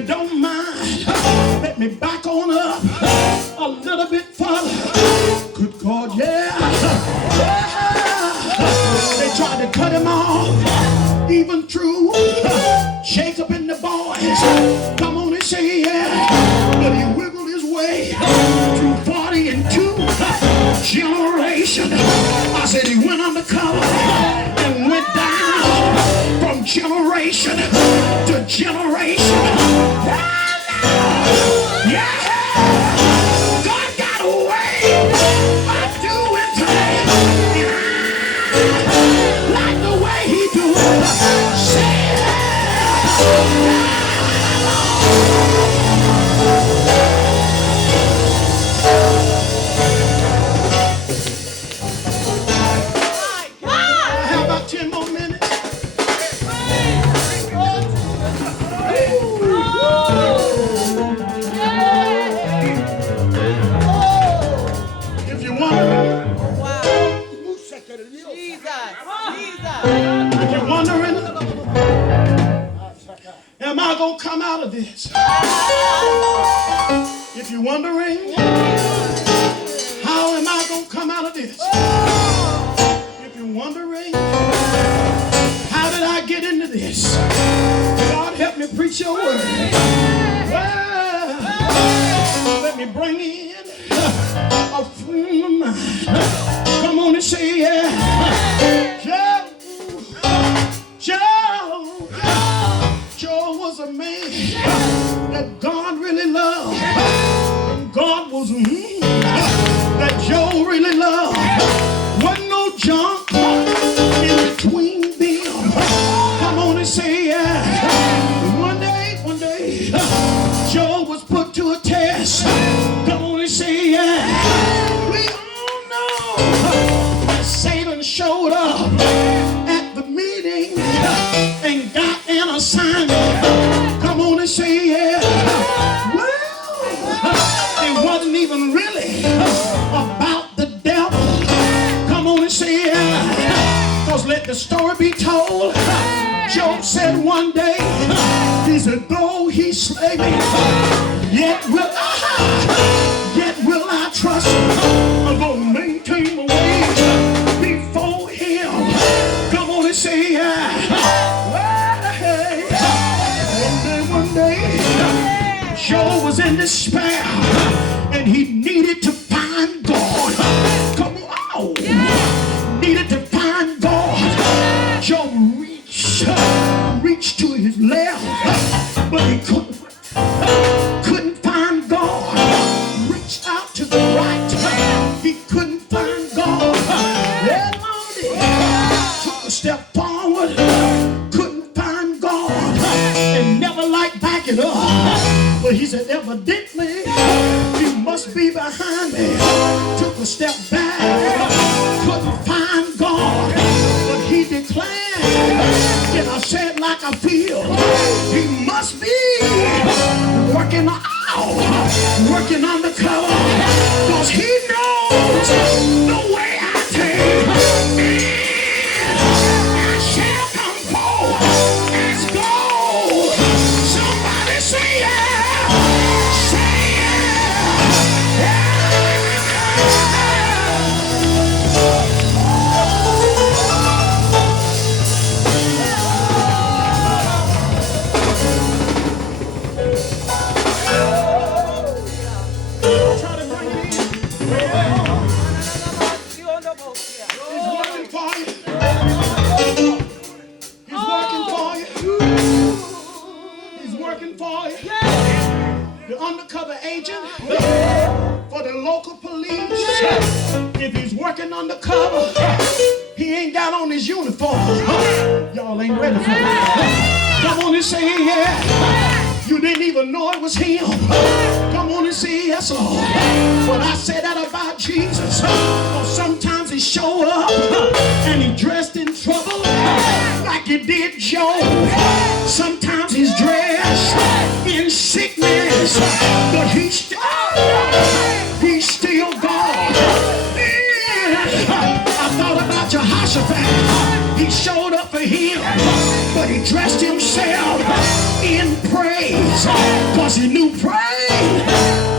you don't mind, let me back on up a little bit further. Good God, yeah. They tried to cut him off, even through Jacob and the boys. Come on and say yeah. But he wiggled his way through 40 and 2 generation. I said he went undercover and went down from generation to generation. Yeah. God got a way of doing things. Like the way he do it. Say it. How about 10 more minutes? If you wondering, if you're wondering, am I gonna come out of this? If you're wondering, how am I gonna come out of this? If you're wondering, how did I get into this? God help me preach your word. Well, let me bring in a friend of mine. Come on and say yeah. Joe was a man that God really loved. And God was that Joe really loved. Wasn't no junk in between them. Come on and say yeah. One day, Joe was put to a test. Come on and say yeah. We all know that Satan showed up at the meeting and got an assignment. Come on and say yeah. Well, it wasn't even really about the devil. Come on and say yeah. Cause let the story be told. Job said one day, he said, though he slay me, yet will I trust him. I'm gonna maintain my way before him. Come on and say yeah. One day, Job was in despair and he needed to find God. Come on, needed to find God. Job reached to his left, but he couldn't find God. Reached out to the right, he couldn't find God. Yeah, Lord, took a step forward, couldn't find God, and never liked backing up. But he said, evidently, he must be behind me. Took a step back, couldn't find God, but he declared, and I said like I feel, he must be working undercover, cause he knows the way I take. I shall come forth as gold. Somebody say yeah, say yeah. Undercover agent for the local police. If he's working undercover, he ain't got on his uniform. Y'all ain't ready for that. Come on and say yeah. You didn't even know it was him. Come on and say yes, Lord. But I say that about Jesus. But sometimes he show up and he dressed in trouble like he did Job. Sometimes he's dressed in sickness, but he's still God. I thought about Jehoshaphat. He showed up up for him, but he dressed himself in praise, because he knew praise